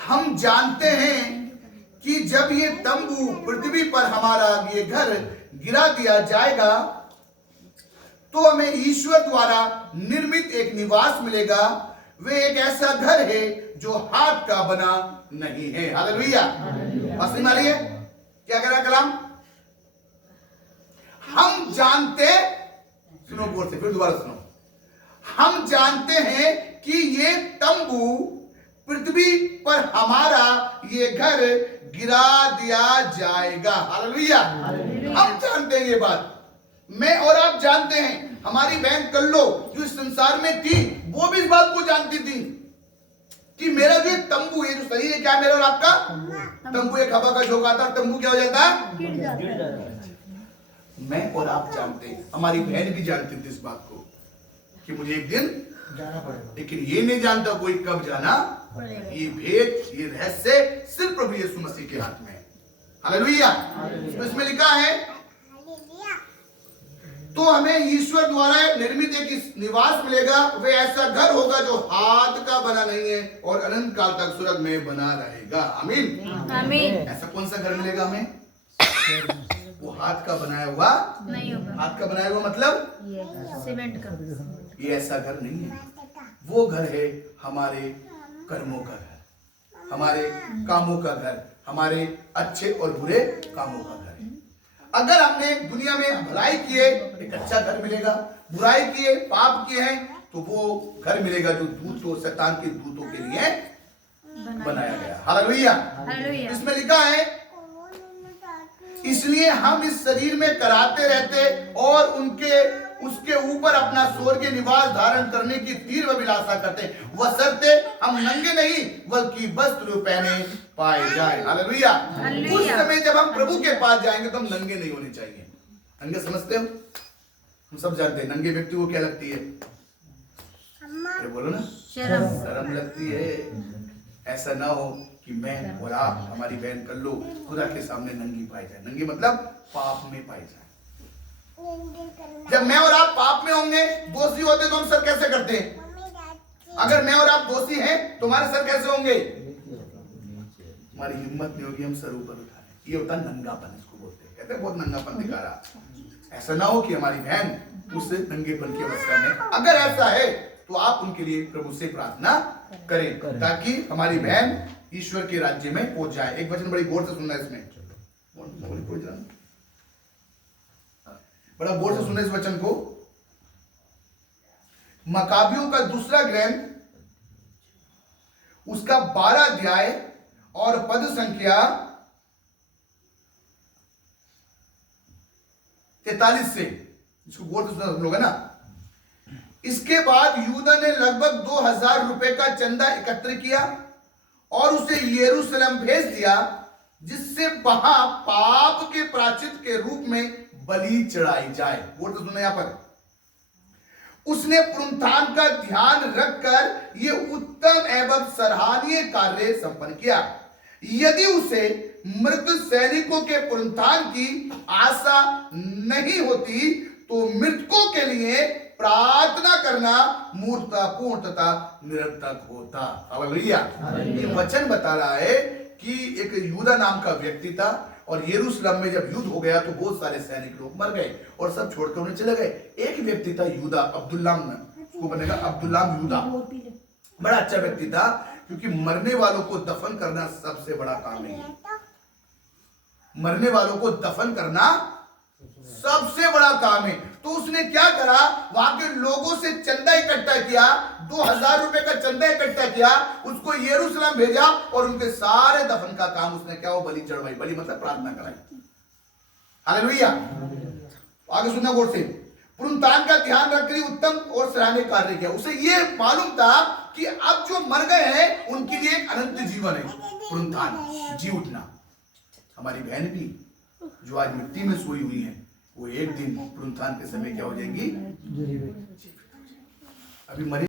हम जानते हैं कि जब ये तंबू पृथ्वी पर हमारा ये घर गिरा दिया जाएगा तो हमें ईश्वर द्वारा निर्मित एक निवास मिलेगा। वे एक ऐसा घर है जो हाथ का बना नहीं है। हालेलुया। मसीह मारिए क्या कह रहा कलाम। हम जानते, सुनो बोल से फिर दोबारा सुनो। हम जानते हैं कि ये तंबू पृथ्वी पर हमारा ये घर गिरा दिया जाएगा। हालेलुया। हम जानते हैं ये बात, मैं और आप जानते हैं। हमारी बहन कल्लो जो इस संसार में थी वो भी इस बात को जानती थी कि मेरा जो तंबू, ये जो शरीर है, क्या मेरा और आपका तंबू एक हवा का झोंका आता है, तंबू क्या हो जाता है। मैं और आप जानते हैं, हमारी बहन भी जानती थी इस बात को कि मुझे एक दिन जाना पड़ेगा, लेकिन ये नहीं जानता कोई कब जाना। ये भेद, ये रहस्य सिर्फ प्रभु यीशु मसीह के हाथ में है। हालेलुया। तो इसमें लिखा है तो हमें ईश्वर द्वारा निर्मित एक निवास मिलेगा। वे ऐसा घर होगा जो हाथ का बना नहीं है और अनंत काल तक स्वर्ग में बना रहेगा। आमीन आमीन। ऐसा कौन सा घर मिलेगा हमें? वो हाथ का बनाया हुआ नहीं होगा। हाथ का बनाया हुआ मतलब सीमेंट का। ये ऐसा घर नहीं है। वो घर है हमारे कर्मों का घर, हमारे कामों का घर, हमारे अच्छे और बुरे कामों का घर। अगर हमने दुनिया में भलाई किए एक अच्छा घर मिलेगा, बुराई किए, पाप किए हैं तो वो घर मिलेगा जो दूतों, शैतान के दूतों के लिए बनाया गया। हालेलुया। इसमें लिखा है इसलिए हम इस शरीर में कराते रहते और उसके ऊपर अपना स्वर्गीय निवास धारण करने की तीव्र अभिलाषा करते, बशर्ते हम नंगे नहीं बल्कि वस्त्र पहने पाए जाए। हालेलुया। उस समय जब हम प्रभु के पास जाएंगे तो हम नंगे नहीं होने चाहिए। नंगे समझते हो? हम सब जानते हैं नंगे व्यक्ति को क्या लगती है, बोलो ना, शर्म लगती है। ऐसा ना हो कि मैं और आप, हमारी बहन कल्लो खुदा के सामने नंगी पाई जाए। नंगी मतलब पाप में पाई जाए। जब मैं और आप पाप में होंगे, दोषी होते तो हम सर कैसे करते हैं? अगर मैं और आप दोषी हैं तो हमारे सर कैसे होंगे? हमारी हिम्मत नहीं होगी हम सर ऊपर उठाने। ये होता नंगापन, इसको बोलते हैं। कहते हैं बहुत नंगापन दिखा रहा। ऐसा ना हो कि हमारी बहन उस नंगेपन की अवस्था में। अगर ऐसा है तो आप उनके लिए प्रभु से प्रार्थना करें ताकि हमारी बहन ईश्वर के राज्य में पहुंच जाए। एक वचन बड़ी गौर से सुनना है, इसमें बड़ा गौर से सुनना इस वचन को। मकाबियों का दूसरा ग्रंथ उसका 12 अध्याय और पद संख्या 43 से, इसको गौर से सुनना सब लोग है ना। इसके बाद यूदा ने लगभग 2000 रुपए का चंदा एकत्र किया और उसे यरूशलेम भेज दिया, जिससे वहां पाप के प्रायश्चित के रूप में बलि चढ़ाई जाए। वो तो सुना यहां पर। उसने पुनरुत्थान का ध्यान रखकर यह उत्तम एवं सराहनीय कार्य संपन्न किया। यदि उसे मृत सैनिकों के पुनरुत्थान की आशा नहीं होती तो मृतकों के लिए प्रार्थना करना मूर्खतापूर्ण तथा निरर्थक होता। हालेलुया। ये वचन बता रहा है कि एक यूदा नाम का व्यक्ति था और यरूशलेम में जब युद्ध हो गया तो बहुत सारे सैनिक लोग मर गए और सब छोड़कर उन्हें चले गए। एक व्यक्ति था यूदा, अब्दुल्लाम को बनेगा अब्दुल्लाम यूदा। बड़ा अच्छा व्यक्ति था क्योंकि मरने वालों को दफन करना सबसे बड़ा काम है। मरने वालों को दफन करना सबसे बड़ा काम है। तो उसने क्या करा, वहां के लोगों से चंदा इकट्ठा किया, 2000 रुपए का चंदा इकट्ठा किया, उसको यरूशलेम भेजा और उनके सारे दफन का काम उसने क्या, वो बलि चढ़वाई। बलि मतलब प्रार्थना कराई। हालेलुया। आगे सुनना गौर से। पुनरुत्थान का ध्यान रखकर उत्तम और सराहनीय कार्य किया। उसे ये मालूम था कि अब जो मर गए हैं उनके लिए एक अनंत जीवन है, पुनरुत्थान, जी उठना। हमारी बहन भी जो आज मिट्टी में सोई हुई है वो एक दिन पुनरुत्थान के समय क्या हो जाएंगी? अभी मरी